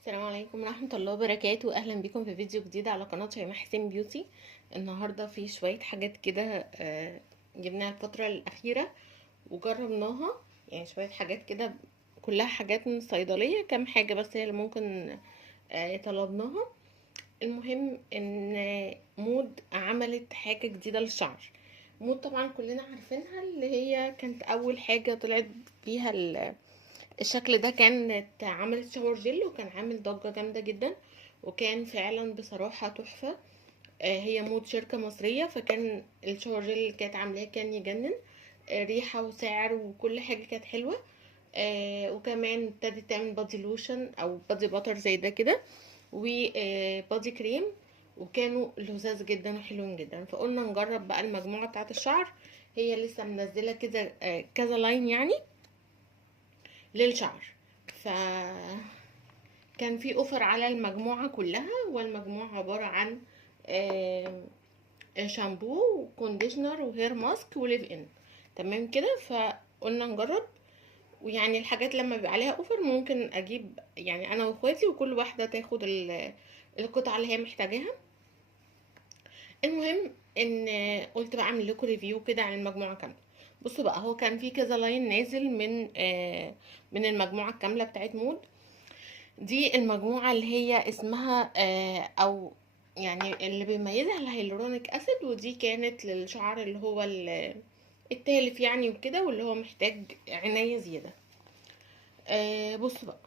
السلام عليكم ورحمة الله وبركاته. أهلا بكم في فيديو جديد على قناة شيماء حسين بيوتي. النهاردة في شوية حاجات كده جبناها الفترة الأخيرة وجربناها. يعني شوية حاجات كده كلها حاجات من الصيدلية، كام حاجة بس هي اللي ممكن طلبناها. المهم ان مود عملت حاجة جديدة للشعر. مود طبعا كلنا عارفينها، اللي هي كانت أول حاجة طلعت فيها الشكل ده. كانت عملت شاور جل وكان عامل ضجة جامدة جدا، وكان فعلا بصراحة تحفة. هي مود شركة مصرية، فكان الشاور جل اللي كانت عاملاه كان يجنن. ريحة وسعر وكل حاجة كانت حلوة. وكمان ابتدت تعمل بادي لوشن او بادي باتر زي ده كده، وبادي كريم، وكانوا لذاذ جدا وحلوين جدا. فقلنا نجرب بقى المجموعة بتاعة الشعر. هي لسه منزلة كده كذا لاين يعني للشعر. ف كان في اوفر على المجموعة كلها، والمجموعة عبارة عن شامبو وكونديشنر وهير ماسك وليف ان. تمام كده، فقلنا نجرب. ويعني الحاجات لما بيبقى عليها اوفر ممكن اجيب يعني انا واخواتي، وكل واحدة تاخد القطعة اللي هي محتاجاها. المهم ان قلت بقى اعمل لكم ريفيو كده عن المجموعة كاملة. بصوا بقى، هو كان في كذا لاين نازل من المجموعة الكاملة بتاعت مود. دي المجموعة اللي هي اسمها او يعني اللي بيميزها الهيلورونيك اسيد، ودي كانت للشعر اللي هو التالف يعني وكده، واللي هو محتاج عناية زيادة. بص بقى،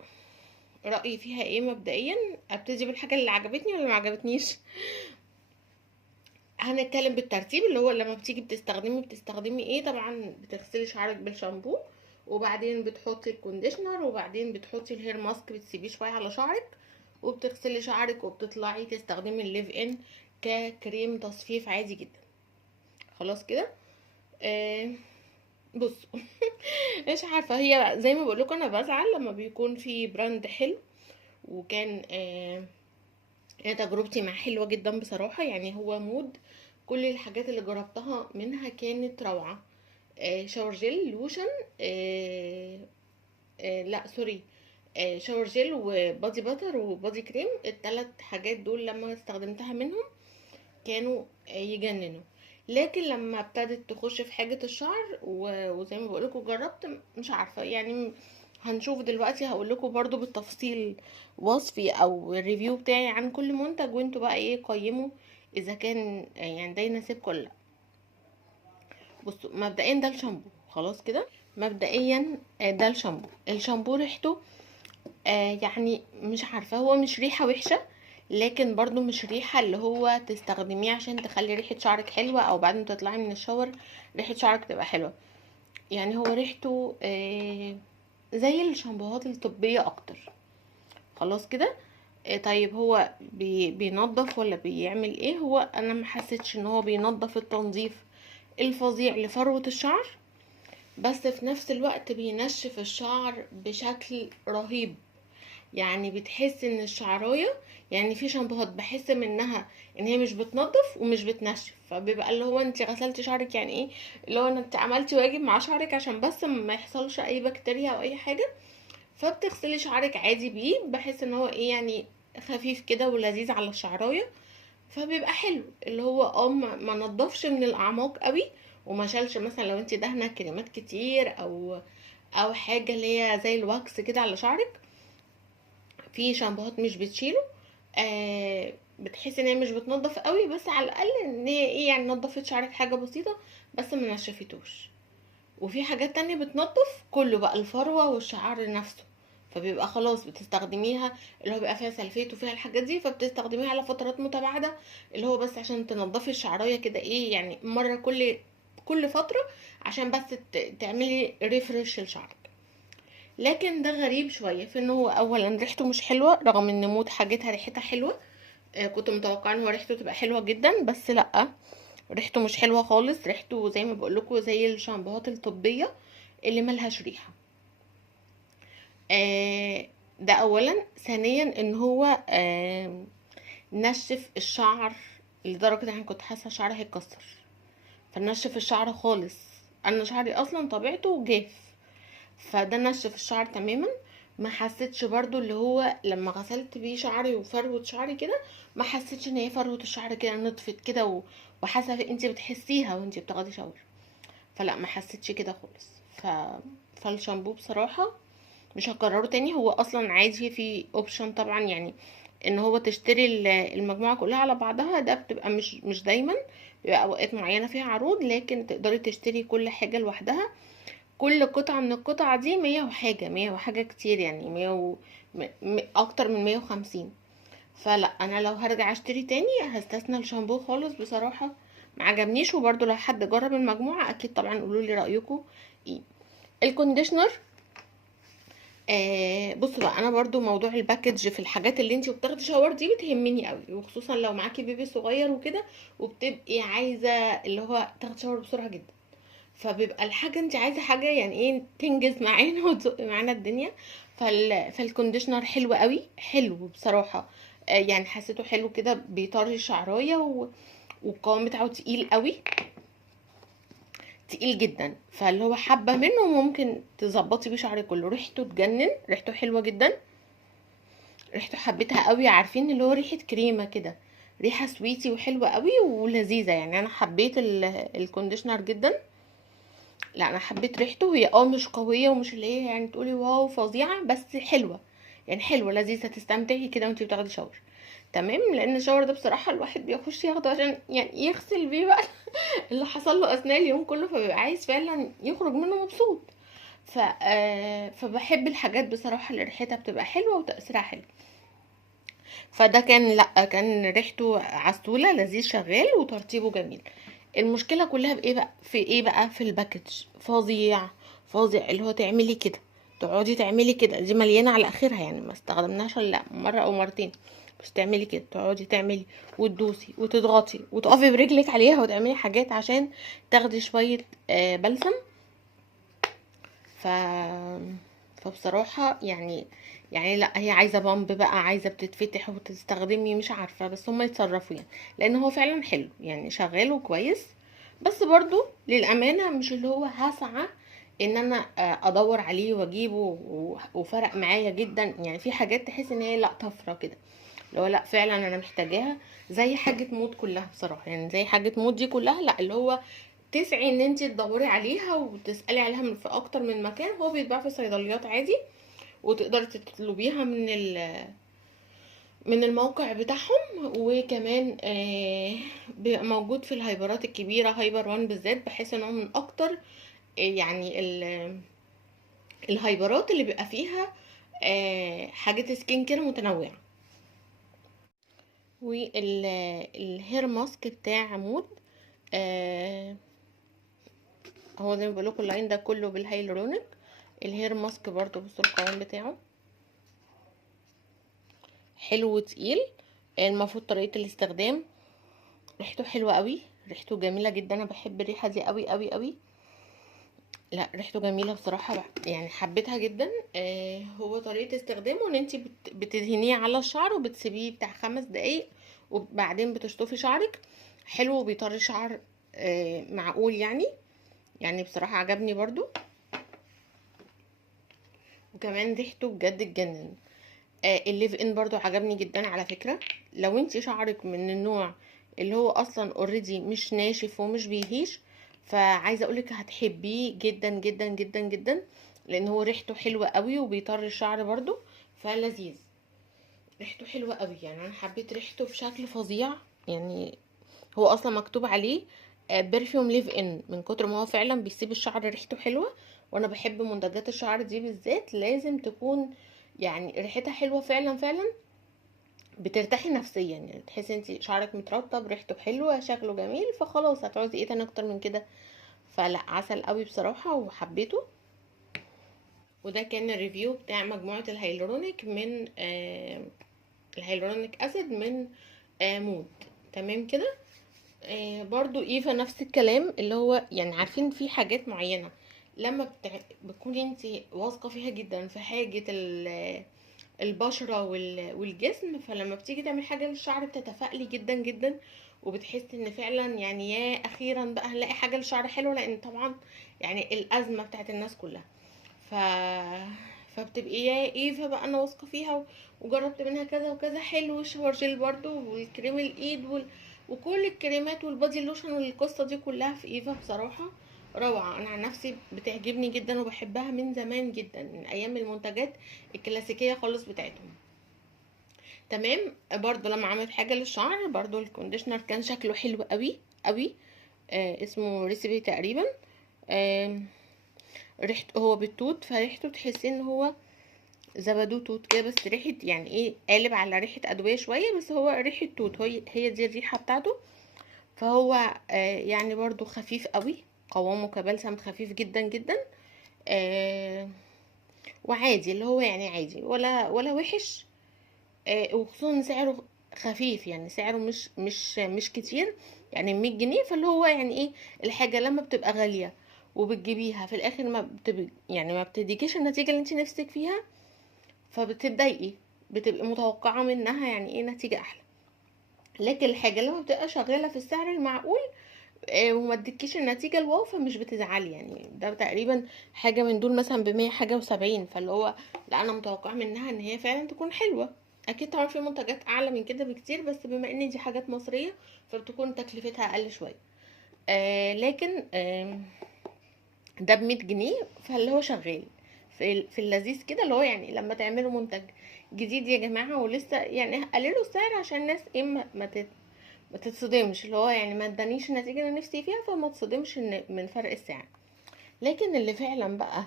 رأيي فيها ايه مبدئيا. ابتدي بالحاجة اللي عجبتني ولا ما عجبتنيش. هنتكلم بالترتيب، اللي هو لما بتيجي بتستخدمي ايه. طبعا بتغسلي شعرك بالشامبو، وبعدين بتحطي الكونديشنر، وبعدين بتحطي الهير ماسك بتسيبيه شويه على شعرك، وبتغسلي شعرك وبتطلعي تستخدمي الليف ان ككريم تصفيف عادي جدا. خلاص كده. آه بص. مش عارفه، هي زي ما بقول لكم انا بزعل لما بيكون في براند حلو. وكان يعني تجربتي معاه حلوة جدا بصراحة. يعني هو مود كل الحاجات اللي جربتها منها كانت روعة. شاور جيل لوشن، آه لا سوري، شاور جيل وبادي باتر وبادي كريم. الثلاث حاجات دول لما استخدمتها منهم كانوا يجننوا. لكن لما ابتدت تخش في حاجة الشعر وزي ما بقولكوا جربت، مش عارفة يعني. هنشوف دلوقتي، هقولكوا برضو بالتفصيل وصفي او الريفيو بتاعي عن كل منتج، وانتوا بقى ايه قيموا اذا كان يعني ده يناسبكم ولا لا. بصوا مبدئيا ده الشامبو. خلاص كده. مبدئيا ده الشامبو ريحته يعني مش عارفة، هو مش ريحة وحشة، لكن برضو مش ريحة اللي هو تستخدميه عشان تخلي ريحة شعرك حلوة، او بعد ما تطلعي من الشاور ريحة شعرك تبقى حلوة. يعني هو ريحته زي الشامبوهات الطبية اكتر. خلاص كده. طيب هو بينظف ولا بيعمل ايه؟ هو انا ما حسيتش ان هو بينظف التنظيف الفظيع لفروة الشعر، بس في نفس الوقت بينشف الشعر بشكل رهيب. يعني بتحس ان الشعرايه، يعني في شامبوهات بحس منها ان هي مش بتنظف ومش بتنشف، فبيبقى اللي هو انت غسلتي شعرك يعني ايه، اللي هو انت عملتي واجب مع شعرك عشان بس ما يحصلش اي بكتيريا او اي حاجه. فبتغسلي شعرك عادي بيه، بحس ان هو ايه يعني خفيف كده ولذيذ على الشعرايه. فبيبقى حلو اللي هو ما نضفش من الاعماق قوي، وما شالش مثلا لو انت دهنه كريمات كتير او حاجه اللي هي زي الواكس كده على شعرك. في شامبوهات مش بتشيله، بتحس ان هي مش بتنضف قوي، بس على الاقل ان هي ايه يعني نضفت شعرك حاجه بسيطه بس ما نشفتوش. وفي حاجات تانية بتنضف كله بقى الفروه والشعر نفسه، فبيبقى خلاص بتستخدميها اللي هو بيبقى فيها سلفيت وفيها الحاجات دي، فبتستخدميها على فترات متباعده، اللي هو بس عشان تنضفي الشعرايه كده ايه يعني مره كل فتره، عشان بس تعملي ريفرش لشعرك. لكن ده غريب شويه في ان هو اولا ريحته مش حلوه، رغم ان مود حاجتها ريحتها حلوه. كنت متوقعه ان هو ريحته تبقى حلوه جدا، بس لا، ريحته مش حلوه خالص. ريحته زي ما بقول لكم زي الشامبوهات الطبيه اللي ملهاش ريحه. ده اولا. ثانيا ان هو نشف الشعر لدرجه ان انا كنت حاسه شعري هيتكسر. فنشف الشعر خالص. انا شعري اصلا طبيعته جاف، فده نشف الشعر تماما. ما حسيتش برضو اللي هو لما غسلت بيه شعري وفروة شعري كده، ما حسيتش ان هي فروة الشعر كده نطفت كده وحاسه انت بتحسيها وانت بتاخدي شاور. فلا ما حسيتش كده خالص. ف... فالشامبو بصراحه مش هكرره تاني. هو اصلا عادي في اوبشن طبعا، يعني ان هو تشتري المجموعه كلها على بعضها، ده بتبقى مش دايما، بيبقى اوقات معينه فيها عروض، لكن تقدري تشتري كل حاجه لوحدها. كل قطعه من القطع دي 100 وحاجه، 100 وحاجه كتير، يعني 100 اكتر من 150. فلا انا لو هرجع اشتري تاني هستثنى الشامبو خالص بصراحه، ما عجبنيش. وبرده لو حد جرب المجموعه اكيد طبعا قولوا لي رايكم ايه. الكونديشنر، بصوا بقى، انا برضو موضوع الباكج في الحاجات اللي انتي بتاخدي شاور دي بتهمني قوي، وخصوصا لو معاكي بيبي صغير وكده وبتبقي عايزه اللي هو تاخدي شاور بسرعه جدا. فبيبقى الحاجه انت عايزه حاجه يعني ايه تنجز معانا وتزق معانا الدنيا. فالكونديشنر حلو قوي، حلو بصراحه. يعني حسيته حلو كده، بيطري الشعرايه والقوام بتاعه تقيل قوي، تقيل جدا. فاللي هو حبه منه ممكن تظبطي بيه شعرك كله. ريحته تجنن، ريحته حلوه جدا، ريحته حبيتها قوي. عارفين اللي هو ريحه كريمه كده، ريحه سويتي وحلوه قوي ولذيذه. يعني انا حبيت الكونديشنر جدا. لا انا حبيت ريحته. هي مش قويه ومش اللي هي يعني تقولي واو فظيعه، بس حلوه، يعني حلوه لذيذه، تستمتعي كده وانتي بتاخدي شاور. تمام. لان الشاور ده بصراحه الواحد بيخش ياخده عشان يعني يغسل بيه بقى اللي حصل له اثناء اليوم كله، فبيبقى عايز فعلا يخرج منه مبسوط. فبحب الحاجات بصراحه اللي ريحتها بتبقى حلوه وتاثيرها حلو. فده كان، لا كان ريحته عسولة لذيذ شغال وترطيبه جميل. المشكلة كلها بايه بقى، في ايه بقى، في الباكج. فظيع فظيع. اللي هو تعملي كده، تقعدي تعملي كده، دي مليانة على اخرها، يعني ما استخدمناش الا مرة او مرتين، بس تعملي كده، تقعدي تعملي وتدوسي وتضغطي وتقفي برجلك عليها وتعملي حاجات عشان تاخدي شوية بلسم. ف فبصراحة يعني لا، هي عايزة بامب بقى، عايزة بتتفتح وتستخدمي، مش عارفة، بس هما يتصرفوا يعني. لان هو فعلا حلو يعني، شغال وكويس. بس برضو للأمانة مش اللي هو هسعى ان انا ادور عليه واجيبه وفرق معايا جدا. يعني في حاجات تحس ان هي لا طفرة كده، اللي هو لا فعلا انا محتاجاها. زي حاجة مود كلها بصراحة، يعني زي حاجة مود دي كلها، لا اللي هو تسعي ان انت تدوري عليها وتسالي عليها في اكتر من مكان. هو بيتباع في صيدليات عادي، وتقدري تطلبيها من الموقع بتاعهم. وكمان بيبقى موجود في الهايبرات الكبيره، هايبر وان بالذات، بحيث ان هو من اكتر يعني الهايبرات اللي بيبقى فيها حاجات سكين كير متنوعه. والهير ماسك بتاع مود، آه، هو زي ما بقولكوا اللاين ده كله بالهيلورونيك. الهير ماسك برضو بصوا القوام بتاعه حلو وتقيل. المفروض طريقة الاستخدام، ريحته حلوة قوي، ريحته جميلة جدا. انا بحب الريحة دي قوي قوي قوي. لا ريحته جميلة بصراحة، يعني حبيتها جدا. هو طريقة استخدامه ان انتي بتدهنيه على الشعر وبتسيبيه بتاع 5 دقايق، وبعدين بتشطفي شعرك. حلو وبيطري الشعر معقول يعني. يعني بصراحة عجبني برضو. وكمان ريحته بجد تجنن. الليف ان برضو عجبني جدا على فكرة. لو انتي شعرك من النوع اللي هو اصلا اوريدي مش ناشف ومش بيهيش، فعايزه اقولك هتحبيه جدا جدا جدا جدا، لان هو ريحته حلوه قوي وبيطر الشعر برضو، فلذيذ. ريحته حلوه قوي، يعني انا حبيت ريحته بشكل فظيع. يعني هو اصلا مكتوب عليه برفيوم ليف ان، من كتر ما هو فعلا بيسيب الشعر ريحته حلوه. وانا بحب منتجات الشعر دي بالذات، لازم تكون يعني ريحتها حلوه فعلا فعلا، بترتاحي نفسيا. يعني تحسي انت شعرك مترطب، ريحته حلوه، شكله جميل، فخلاص هتعوزي ايه تاني اكتر من كده. فلا عسل قوي بصراحه وحبيته. وده كان الريفيو بتاع مجموعه الهيلورونيك من الهيلورونيك اسيد من مود. تمام كده. برضو ايفا نفس الكلام، اللي هو يعني عارفين في حاجات معينة لما بتكوني انت واثقة فيها جدا في حاجة البشرة والجسم، فلما بتيجي تعمل حاجة للشعر بتتفائلي جدا جدا، وبتحسي ان فعلا يعني يا اخيرا بقى هنلاقي حاجة للشعر حلوة. لان طبعا يعني الازمة بتاعت الناس كلها. ف فبتبقي يا ايفا بقى انا واثقه فيها وجربت منها كذا وكذا حلو. شاور جيل برضو والكريم الايد وكل الكريمات والبادي لوشن والقصه دي كلها في ايفا بصراحه روعه. انا عن نفسي بتعجبني جدا وبحبها من زمان جدا، من ايام المنتجات الكلاسيكيه خالص بتاعتهم. تمام. برضو لما عملت حاجه للشعر، برضو الكونديشنر كان شكله حلو قوي قوي. اسمه ريسيبي تقريبا. آه ريحته هو بالتوت، فريحته تحسي ان هو زبدو توت كده، بس ريحه يعني ايه، قالب على ريحه ادويه شويه، بس هو ريحه توت، هي دي الريحه بتاعته. فهو يعني برضو خفيف قوي، قوامه كبلسم خفيف جدا جدا. آه وعادي، اللي هو يعني عادي ولا وحش. وخصوصا سعره خفيف، يعني سعره مش كتير، يعني 100 جنيه. فاللي هو يعني ايه، الحاجه لما بتبقى غاليه وبتجيبيها في الاخر يعني ما بتديكيش النتيجه اللي انت نفسك فيها، فبتتضايقي، بتبقي متوقعه منها يعني ايه نتيجه احلى. لكن الحاجه لما بتبقى شغاله في السعر المعقول وما تديكيش النتيجه الواو، فمش بتزعلي. يعني ده تقريبا حاجه من دول مثلا ب100 حاجه و70، فاللي هو لا، انا متوقعه منها ان هي فعلا تكون حلوه. اكيد طبعا في منتجات اعلى من كده بكتير، بس بما ان دي حاجات مصريه فبتكون تكلفتها اقل شويه. لكن ده ب100 جنيه، فاللي هو شغال في اللذيذ كده، اللي هو يعني لما تعملوا منتج جديد يا جماعه ولسه يعني قللوا السعر عشان الناس ايه ما تتصدمش، اللي هو يعني ما ادانيش النتيجه اللي نفسي فيها، فما تصدمش ان من فرق السعر. لكن اللي فعلا بقى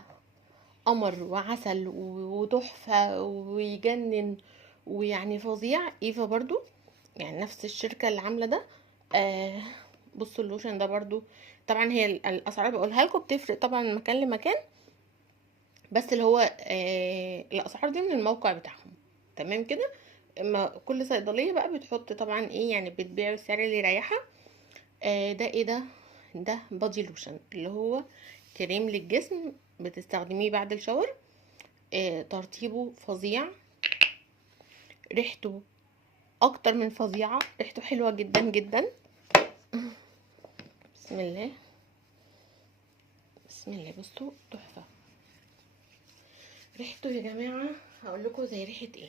قمر وعسل وتحفه ويجنن ويعني فظيع، ايفا برضو، يعني نفس الشركه اللي عامله ده. آه بصوا اللوشن ده برضو، طبعا هي الاسعار بقولها لكم بتفرق طبعا من مكان لمكان، بس اللي هو الاسعار دي من الموقع بتاعهم. تمام كده. اما كل صيدليه بقى بتحط طبعا ايه، يعني بتبيع السعر اللي يريحها. ده ايه ده بادي لوشن، اللي هو كريم للجسم بتستخدميه بعد الشاور. ترطيبه فظيع، ريحته اكتر من فظيعه، ريحته حلوه جدا جدا. بسم الله بسم الله، بصوا تحفه. ريحته يا جماعه هقول لكم زي ريحه ايه.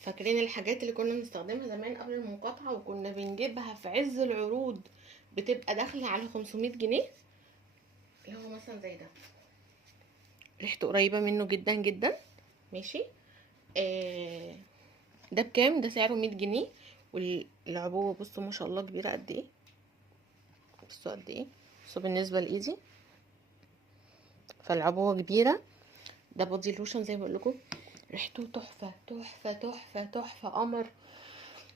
فاكرين الحاجات اللي كنا بنستخدمها زمان قبل المقاطعه وكنا بنجيبها في عز العروض، بتبقى داخله على 500 جنيه، اللي هو مثلا زي ده. ريحته قريبه منه جدا جدا. ماشي. ده بكام؟ ده سعره 100 جنيه. والعبوه بصوا ما شاء الله كبيره قد ايه، بصوا قد ايه، بصوا بالنسبه لايدي، فالعبوه كبيره. ده بودي لوشن زي ما بقول لكم، ريحته تحفه تحفه تحفه تحفه قمر.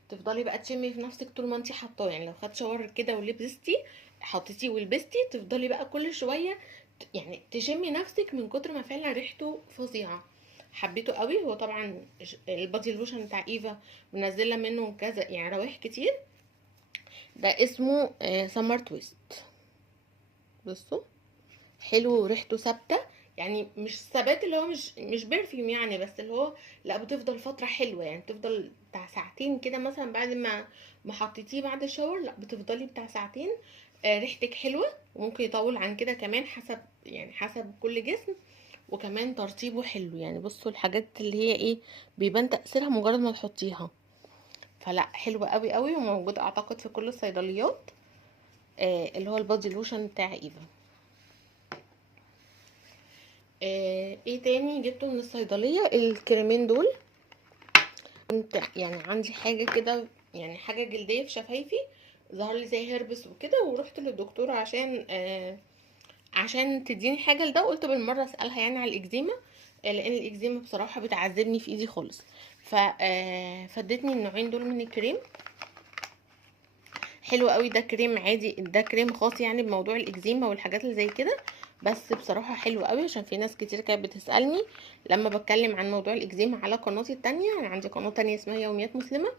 تفضلي بقى تشمي في نفسك طول ما انتي حاطاه، يعني لو خدت شاور كده ولبستي، حطيتيه ولبستي، تفضلي بقى كل شويه يعني تشمي نفسك من كتر ما فعلا ريحته فظيعه. حبيته قوي. هو طبعا البادي لوشن بتاع ايفا منزله منه كذا يعني روائح كتير. ده اسمه سمر تويست. بصوا حلو وريحته ثابته، يعني مش ثبات اللي هو مش برفيوم يعني، بس اللي هو لا، بتفضل فتره حلوه، يعني تفضل بتاع ساعتين كده مثلا بعد ما حطيتيه بعد الشاور، لا بتفضلي بتاع ساعتين. ريحتك حلوه، وممكن يطول عن كده كمان حسب كل جسم. وكمان ترطيبه حلو، يعني بصوا الحاجات اللي هي ايه، بيبان تأثيرها مجرد ما تحطيها. فلا حلوة قوي قوي، وموجود اعتقد في كل الصيدليات. اللي هو البادي لوشن بتاع ايفا. ايه تاني جبته من الصيدلية؟ الكريمين دول. كنت يعني عندي حاجة كده، يعني حاجة جلدية في شفايفي، ظهر لي زي هربس وكده، ورحت للدكتورة عشان تديني حاجة لده. قلت بالمرة اسألها يعني على الاكزيما، لان الاكزيما بصراحة بتعذبني في ايدي خالص. فادتني النوعين دول من الكريم. حلو قوي. ده كريم عادي، ده كريم خاص يعني بموضوع الاكزيما والحاجات اللي زي كده، بس بصراحة حلو قوي. عشان في ناس كتير كانت بتسألني لما بتكلم عن موضوع الاكزيما على قناتي التانية. انا عندي قناة تانية اسمها يوميات مسلمة،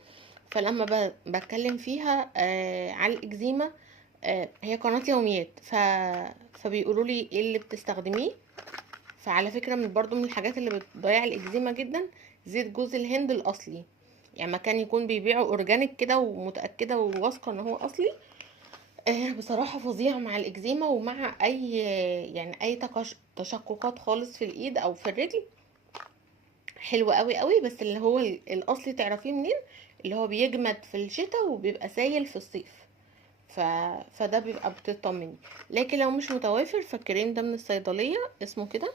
فلما بتكلم فيها على الاكزيما، هي قناة يوميات، فبيقولوا لي ايه اللي بتستخدميه. فعلى فكرة برضو من الحاجات اللي بتضيع الاكزيما جدا زيت جوز الهند الاصلي. يعني مكان يكون بيبيعوا اورجانيك كده ومتأكدة وواثقة ان هو اصلي. بصراحة فظيع مع الاكزيما ومع اي يعني اي تشققات خالص في الايد او في الرجل. حلو قوي قوي، بس اللي هو الاصلي تعرفيه منين؟ اللي هو بيجمد في الشتاء وبيبقى سايل في الصيف. ف... فده بيبقى بتطمني. لكن لو مش متوافر، فالكريم ده من الصيدليه اسمه كده،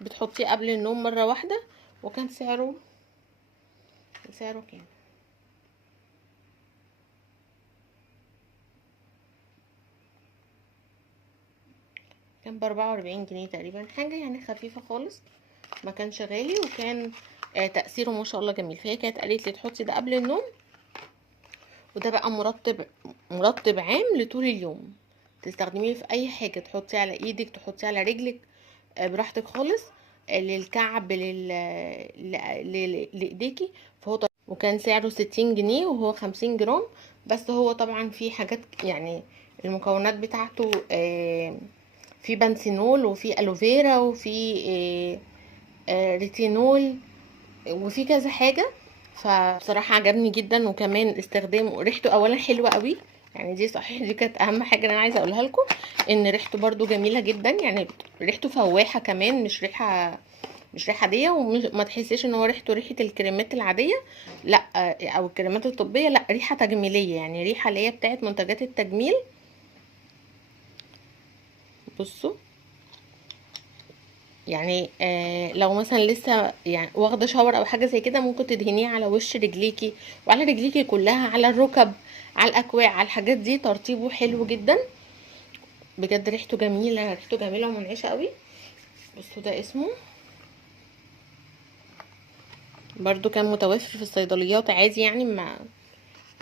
بتحطيه قبل النوم مره واحده. وكان سعره كام؟ كان ب44 جنيه تقريبا، حاجه يعني خفيفه خالص، ما كانش غالي، وكان تأثيره ما شاء الله جميل. فهي كانت قالت لي تحطي ده قبل النوم، وده بقى مرطب عام لطول اليوم، تستخدميه في اي حاجه، تحطيه على ايدك، تحطيه على رجلك، براحتك خالص، للكعب، لايديكي. وكان سعره 60 جنيه، وهو 50 جرام. بس هو طبعا في حاجات يعني المكونات بتاعته في بنسينول، وفي الوفيرا، وفي ريتينول، وفي كذا حاجة. فبصراحة عجبني جدا، وكمان استخدامه ريحته اولا حلوة قوي. يعني دي صحيح، دي كانت اهم حاجة انا عايزة اقولها لكم، ان ريحته برضو جميلة جدا. يعني ريحته فواحة كمان، مش ريحة عادية، وما تحسيش ان هو ريحة الكريمات العادية، لا، او الكريمات الطبية، لا، ريحة تجميلية، يعني ريحة اللي هي بتاعت منتجات التجميل. بصوا، يعني لو مثلا لسه يعني واخده شاور او حاجه زي كده، ممكن تدهنيه على وش رجليكي، وعلى رجليكي كلها، على الركب، على الاكواع، على الحاجات دي. ترطيبه حلو جدا بجد، ريحته جميله، ريحته جميله ومنعشه قوي. بصوا ده اسمه، برضو كان متوفر في الصيدليات عادي، يعني ما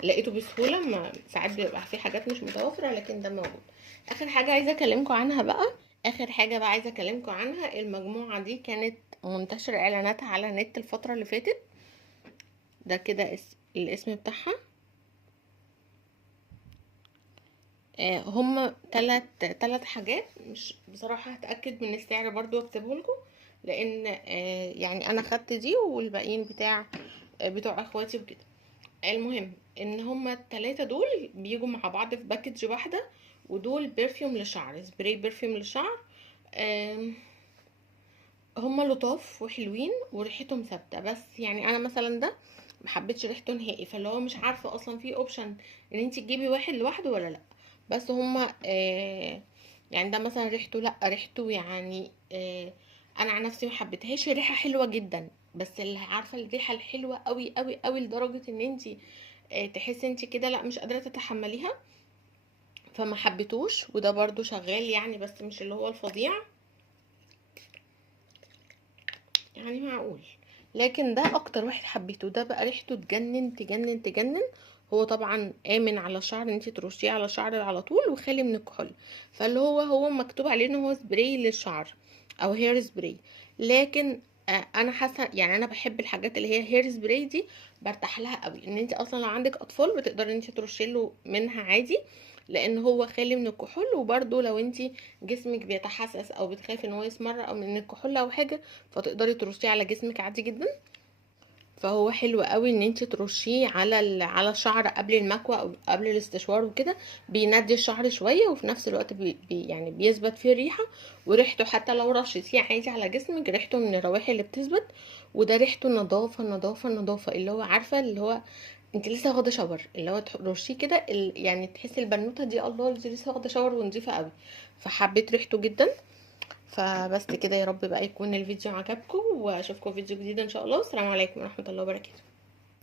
لقيته بسهوله. ما ساعات بيبقى في حاجات مش متوفره، لكن ده موجود. اخر حاجه عايزه اكلمكم عنها بقى، المجموعه دي كانت منتشر اعلاناتها على النت الفتره اللي فاتت. ده كده الاسم بتاعها. هما تلات حاجات. مش بصراحة هتأكد من السعر برضو واكتبه لكم، لان يعني انا خدت دي، والباقيين بتوع اخواتي وكده. المهم ان هما التلاتة دول بيجوا مع بعض في باكج واحدة، ودول برفيوم للشعر، سبراي برفيوم للشعر. آم، هما لطاف وحلوين وريحتهم ثابته. بس يعني انا مثلا ده محبتش ريحته نهائي، فاللي هو مش عارفه اصلا في اوبشن ان انت تجيبي واحد لوحده ولا لا. بس هما يعني ده مثلا ريحته، لا ريحته يعني انا عن نفسي محبتهاش. ريحه حلوه جدا، بس اللي عارفه الريحه الحلوه قوي قوي قوي لدرجه ان انت تحسي انت كده لا مش قادره تتحمليها، فما حبيتوش. وده برضو شغال يعني، بس مش اللي هو الفظيع، يعني معقول. لكن ده اكتر واحد حبيته. ده بقى ريحته تجنن تجنن تجنن. هو طبعا امن على الشعر، ان انت ترشيه على الشعر على طول، وخالي من الكحول. فاللي هو مكتوب عليه ان هو سبراي للشعر او هير سبراي. لكن انا حاسه يعني انا بحب الحاجات اللي هي هير سبراي دي، برتاح لها قوي. ان انت اصلا لو عندك اطفال بتقدري ان انت ترشي له منها عادي، لان هو خالي من الكحول. وبرده لو انت جسمك بيتحسس او بتخافي ان هو يسمر او من الكحول او حاجه، فتقدري ترشيه على جسمك عادي جدا. فهو حلو قوي ان انت ترشيه على الشعر قبل المكوى او قبل الاستشوار وكده. بيندي الشعر شويه، وفي نفس الوقت يعني بيثبت فيه الريحه. وريحته حتى لو رشيتيه عادي على جسمك، ريحته من الروائح اللي بتثبت. وده ريحته نظافه نظافه نظافه، اللي هو عارفه اللي هو انت لسه واخده شاور، اللي هو ترشيه كده يعني تحسي البنوته دي الله دي لسه واخده شاور ونظيفه قوي. فحبيت ريحته جدا. فبس كده، يا رب بقى يكون الفيديو عجبكم، واشوفكم فيديو جديد ان شاء الله. السلام عليكم ورحمة الله وبركاته.